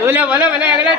बोले बोले बोले अगले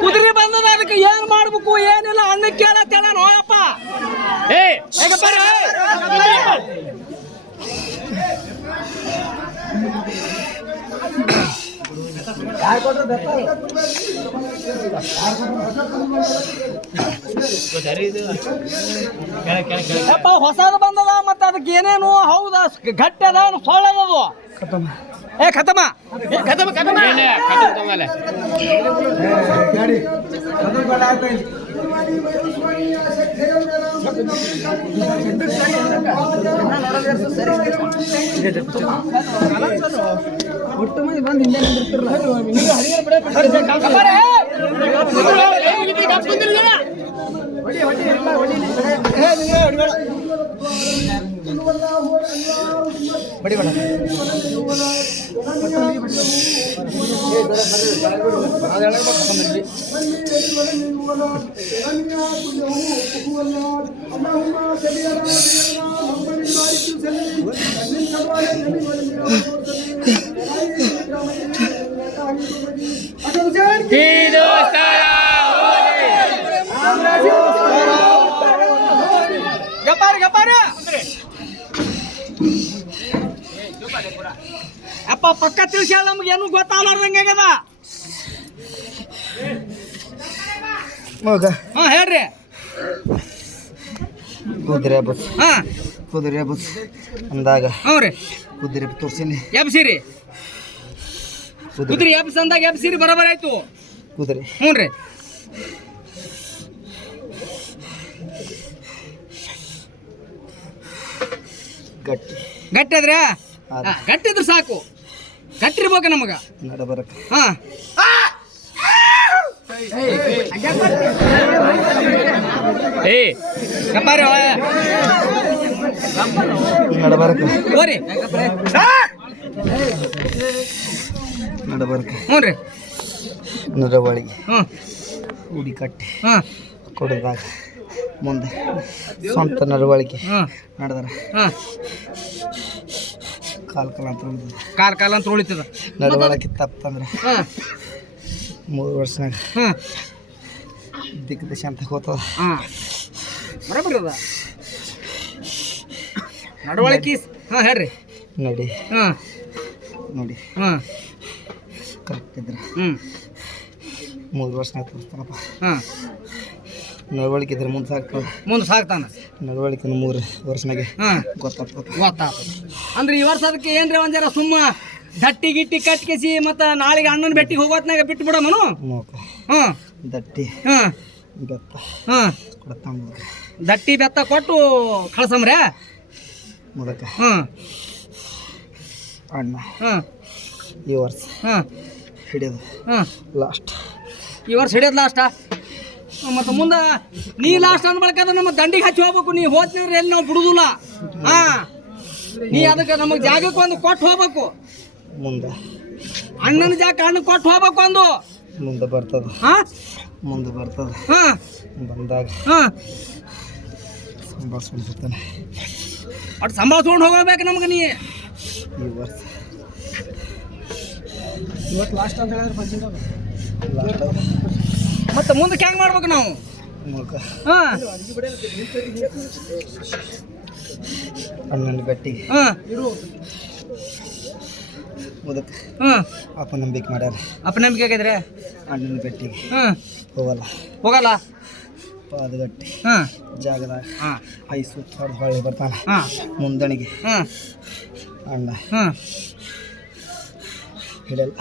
ಕುದುರೆ ಬಂದದ ಅದಕ್ಕೆ ಏನ್ ಮಾಡ್ಬೇಕು ಏನಿಲ್ಲ ಅನ್ನ ಕೇಳತ್ತೇಳ ನೋಯಪ್ಪ. ಹೊಸದು ಬಂದದ ಮತ್ತೆ ಅದಕ್ಕೆ ಏನೇನು ಹೌದಾ ಗಟ್ಟಿ ಅದ ಸೊಳ್ಳದದು ಏ ಖತಮ ಒಟ್ಟು ಮಂದಿ ಬಂದು ಹಿಂದೆ ಅಪ್ಪ ಪಕ್ಕ ತಿಳಿಸಿ ನಮ್ಗೆ ಏನು ಗೊತ್ತಾಗ್ಲಾರ್ದಂಗೆ ಆಗ್ಯದ. ಹಾ ಹೇಳ್ರಿ. ಕುದುರೆ ಬಸ್ ಕುದುರೆ ಬಸ್ ಅಂದಾಗ ಹ್ಞೂ ರೀ ಕುದುರೆ ತೋರ್ಸಿನಿ ಎಬ್ಸಿರಿ ಕುದುರೆ ಎಬ್ಸ್ ಅಂದಾಗ ಎಬ್ಸಿರಿ ಬರೋಬರ್ ಆಯ್ತು. ಕುದುರೆ ಹ್ಞೂ ರೀ ಗಟ್ಟಿ ಗಟ್ಟಿ ಆದ್ರೆ ಗಟ್ಟಿ ಇದ್ರೆ ಸಾಕು. ಗಟ್ಟಿ ಇರ್ಬೇಕು ನಮಗ ನಡಬರಕ. ಹಾ ನಡಬರಕ ಹೋರಿ ನಡಬರಕ. ಹ್ಞೂ ರೀ ನಡವಳಿಗೆ ಹ್ಞೂ ಉಡಿ ಕಟ್ಟಿ ಹಾಂ ಕೊಡದಾಗ ಮುಂದೆ ಸ್ವಂತ ನಡವಳಿಕೆ ಹಾಂ ನಡೆದಾರ ಹಾಂ ಕಾಲ ಅಂತ ಉಳಿತದ. ನಡವಳಿಕೆ ತಪ್ಪಂದ್ರೆ ಹಾಂ 3 ವರ್ಷನಾಗ ಹಾಂ ದಿಗ್ದಶ ಅಂತ ಹೋಗ್ತದ. ಹಾಂ ಬರೋಬರ್ ಅದ ನಡವಳಿಕೆ. ಹಾಂ ಹೇಳ್ರಿ. ನಡಿ ಹಾಂ ನೋಡಿ ಹಾಂ ಕರೆಕ್ಟ್ ಇದ್ರೆ 3 ವರ್ಷನಾಗ ತೋರಿಸ್ತಾನಪ್ಪ. ಹಾಂ ನಡವಳಿಕೆ ಇದ್ರೆ ಮುಂದೆ ಸಾಕ್ತದ. ಮುಂದೆ ಸಾಕ್ತಾನ. ನಡವಳಿಕೆ 3 ವರ್ಷನಾಗೆ ಹಾಂ ಗೊತ್ತಾಗ್ತದ. ಅಂದ್ರೆ ಈ ವರ್ಷ ಅದಕ್ಕೆ ಏನ್ರಿ ಒಂದ್ ಜರ ಸುಮ್ಮ ದಟ್ಟಿ ಗಿಟ್ಟಿ ಕಟ್ಕೇಸಿ ಮತ್ತ ನಾಳೆಗೆ ಅಣ್ಣನ ಬೆಟ್ಟಿಗೆ ಹೋಗೋತ್ನಾಗ ಬಿಟ್ಟು ಬಿಡಮನು. ಹ್ಮ್ ದಟ್ಟಿ ಬೆತ್ತ ಕೊಡ್ತಾನ ದಟ್ಟಿ ಬೆತ್ತ ಕೊಟ್ಟು ಕಳ್ಸಮ್ರೆ ಮುದಕ. ಹ್ಮ್ ಅಣ್ಣ ಈ ವರ್ಷ ಹಿಡಿಯೋದು ಲಾಸ್ಟ್. ಈ ವರ್ಷ ಹಿಡಿಯೋದು ಲಾಸ್ಟ. ಮತ್ತು ಮುಂದೆ ನೀ ಲಾಸ್ಟ್ ಅನ್ಬಳಕಾದ್ರೆ ನಮ್ಮ ದಂಡಿಗೆ ಹಚ್ಚಿ ಹೋಗ್ಬೇಕು. ನೀ ಹೋಗ್ತಿದ್ರೆ ಎಲ್ಲಿ ನಾವು ಬಿಡುದಿಲ್ಲ. ಹಾಂ ನೀ ಅದಕ್ಕೆ ನಮಗೆ ಜಾಗಕ್ಕೆ ಒಂದು ಕೊಟ್ಟು ಹೋಗ್ಬೇಕು. ಮುಂದೆ ಅಣ್ಣನ ಜಾಗ ಅಣ್ಣ ಕೊಟ್ಟು ಹೋಗ್ಬೇಕು. ಒಂದು ಮುಂದೆ ಬರ್ತದ. ಹಾಂ ಮುಂದೆ ಬರ್ತದ. ಹಾಂ ಬಂದಾಗ ಹಾಂ ಸಂಭಾಳಿಸ್ಕೊಂಡಿರ್ತಾನೆ. ಒಟ್ಟು ಸಂಭಾಳಿಸ್ಕೊಂಡು ಹೋಗ್ಬೇಕು ನಮ್ಗೆ. ನೀ ಈ ವರ್ಷ ಇವತ್ತು ಲಾಸ್ಟ್ ಅಂತ ಹೇಳಿದ್ರೆ ಮತ್ತೆ ಮುಂದಕ್ಕೆ ಹೆಂಗೆ ಮಾಡ್ಬೇಕು ನಾವು? ಹಾಂ ಅಣ್ಣನ ಗಟ್ಟಿಗೆ ಹಾಂ ಮುದಕ ಹಾಂ ಅಪನಂಬಿಕೆ ಮಾಡ್ಯಾರ. ಅಪನಂಬಿಕೆ ಆಗಿದ್ರೆ ಅಣ್ಣನ ಗಟ್ಟಿಗೆ ಹಾಂ ಹೋಗಲ್ಲ ಪಾದಗಟ್ಟಿ ಹಾಂ ಜಾಗದಾಗ ಹಾಂ 5 ಸುತ್ತ ಹೊಳ್ಳಿ ಬರ್ತಾನೆ. ಹಾಂ ಮುಂದಣಿಗೆ ಹಾಂ ಅಣ್ಣ ಹಾಂ ಹಿಡಲ್ಲ.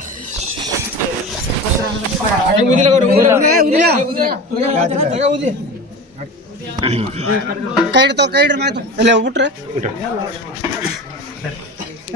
ಕೈ ಹಿಡ್ತಾವ ಕೈ ಹಿಡ್ರ ಮಾತು ಎಲ್ಲ ಬಿಟ್ರೆ